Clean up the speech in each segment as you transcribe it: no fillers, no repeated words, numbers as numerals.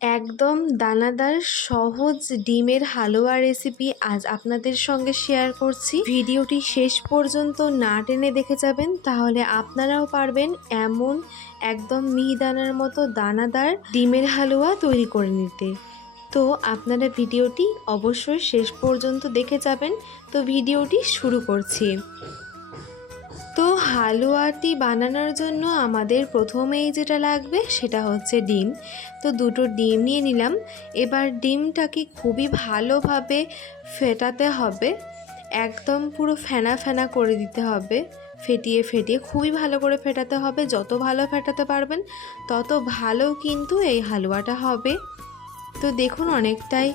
একদম দানাদার সহজ ডিমের হালুয়া রেসিপি আজ আপনাদের সঙ্গে শেয়ার করছি। ভিডিওটি শেষ পর্যন্ত না টেনে দেখে যাবেন, তাহলে আপনারাও পারবেন এমন একদম মিহিদানার মতো দানাদার ডিমের হালুয়া তৈরি করে নিতে। তো আপনারা ভিডিওটি অবশ্যই শেষ পর্যন্ত দেখে যাবেন। তো ভিডিওটি শুরু করছি। তো হালুয়াটি বানানোর জন্য আমাদের প্রথমেই যেটা লাগবে সেটা হচ্ছে ডিম। তো দুটো ডিম নিয়ে নিলাম। এবার ডিমটাকে খুবই ভালোভাবে ফেটাতে হবে, একদম পুরো ফেনা ফেনা করে দিতে হবে, ফেটিয়ে ফেটিয়ে খুবই ভালো করে ফেটাতে হবে। যত ভালো ফেটাতে পারবেন তত ভালো কিন্তু এই হালুয়াটা হবে। তো দেখুন অনেকটাই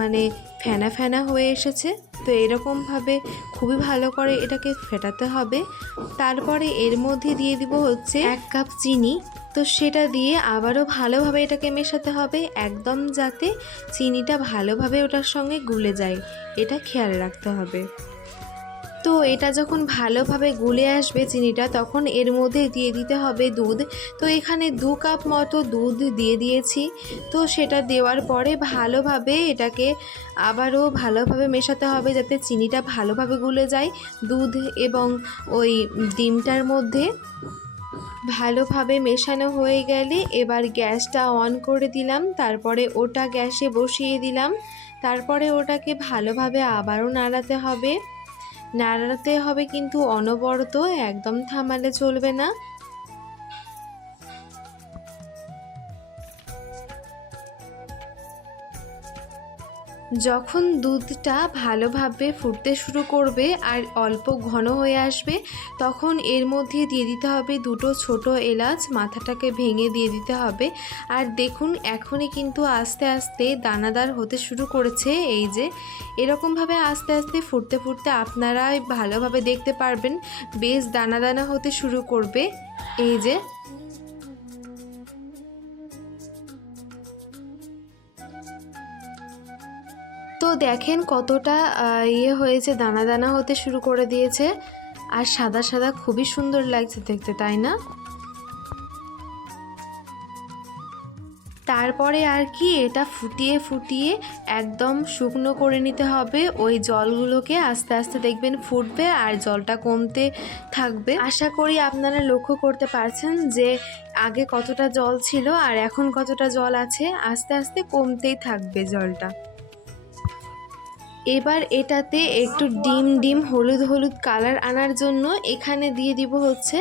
মানে ফেনা ফেনা হয়ে এসেছে। তো এরকমভাবে খুবই ভালো করে এটাকে ফেটাতে হবে। তারপরে এর মধ্যে দিয়ে দিব হচ্ছে 1 কাপ চিনি। তো সেটা দিয়ে আবারও ভালোভাবে এটাকে মেশাতে হবে, একদম যাতে চিনিটা ভালোভাবে ওটার সঙ্গে গুলে যায়, এটা খেয়াল রাখতে হবে। তো এটা যখন ভালোভাবে গুলে আসবে চিনিটা, তখন এর মধ্যে দিয়ে দিতে হবে দুধ। তো এখানে 2 কাপ মতো দুধ দিয়ে দিয়েছি। তো সেটা দেওয়ার পরে ভালোভাবে এটাকে আবারও ভালোভাবে মেশাতে হবে, যাতে চিনিটা ভালোভাবে গুলে যায় দুধ এবং ওই ডিমটার মধ্যে। ভালোভাবে মেশানো হয়ে গেলে এবার গ্যাসটা অন করে দিলাম, তারপরে ওটা গ্যাসে বসিয়ে দিলাম। তারপরে ওটাকে ভালোভাবে আবারও নাড়াতে হবে কিন্তু অনবরত, একদম থামালে চলবে না। যখন দুধটা ভালোভাবে ফুটতে শুরু করবে আর অল্প ঘন হয়ে আসবে, তখন এর মধ্যে দিয়ে দিতে হবে 2টো ছোট এলাচ, মাথাটাকে ভেঙে দিয়ে দিতে হবে। আর দেখুন এখনই কিন্তু আস্তে আস্তে দানাদার হতে শুরু করেছে। এই যে এরকমভাবে আস্তে আস্তে ফুটতে ফুটতে আপনারাই ভালোভাবে দেখতে পারবেন বেশ দানা দানা হতে শুরু করবে। এই যে তো দেখেন কতটা হয়েছে, দানা দানা হতে শুরু করে দিয়েছে আর সাদা সাদা খুবই সুন্দর লাগছে দেখতে, তাই না? তারপরে আর কি এটা ফুটিয়ে ফুটিয়ে একদম শুকনো করে নিতে হবে। ওই জলগুলোকে আস্তে আস্তে দেখবেন ফুটবে আর জলটা কমতে থাকবে। আশা করি আপনারা লক্ষ্য করতে পারছেন যে আগে কতটা জল ছিল আর এখন কতটা জল আছে, আস্তে আস্তে কমতেই থাকবে জলটা। এবার এটাতে একটু ডিম হলুদ হলুদ কালার আনার জন্য এখানে দিয়ে দিব হচ্ছে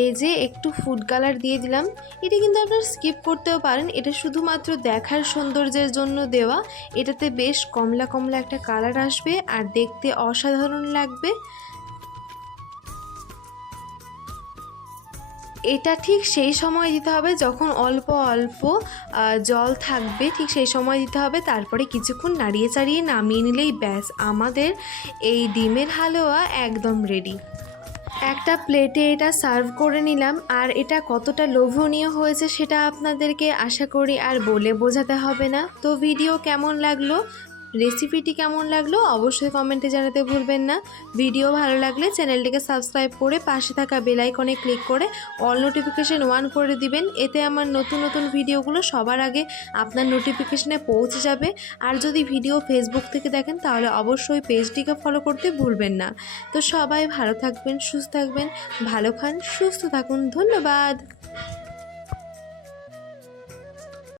এই যে একটু ফুড কালার দিয়ে দিলাম। এটা কিন্তু আপনারা স্কিপ করতেও পারেন, এটা শুধুমাত্র দেখার সৌন্দর্যের জন্য দেওয়া। এটাতে বেশ কমলা কমলা একটা কালার আসবে আর দেখতে অসাধারণ লাগবে। এটা ঠিক সেই সময় দিতে হবে যখন অল্প অল্প জল থাকবে, ঠিক সেই সময় দিতে হবে। তারপরে কিছুক্ষণ নাড়িয়ে চাড়িয়ে নামিয়ে নিলেই ব্যাস আমাদের এই ডিমের হালুয়া একদম রেডি। একটা প্লেটে এটা সার্ভ করে নিলাম। আর এটা কতটা লোভনীয় হয়েছে সেটা আপনাদেরকে আশা করি আর বলে বোঝাতে হবে না। তো ভিডিও কেমন লাগলো, রেসিপিটি কেমন লাগলো অবশ্যই কমেন্টে জানাতে ভুলবেন না। ভিডিও ভালো লাগলে চ্যানেলটিকে সাবস্ক্রাইব করে পাশে থাকা বেল আইকনে ক্লিক করে অল নোটিফিকেশন অন করে দিবেন। এতে আমার নতুন নতুন ভিডিওগুলো সবার আগে আপনার নোটিফিকেশনে পৌঁছে যাবে। আর যদি ভিডিও ফেসবুক থেকে দেখেন তাহলে অবশ্যই পেজটিকে ফলো করতে ভুলবেন না। তো সবাই ভালো থাকবেন, সুস্থ থাকবেন, ভালো খান, সুস্থ থাকুন। ধন্যবাদ।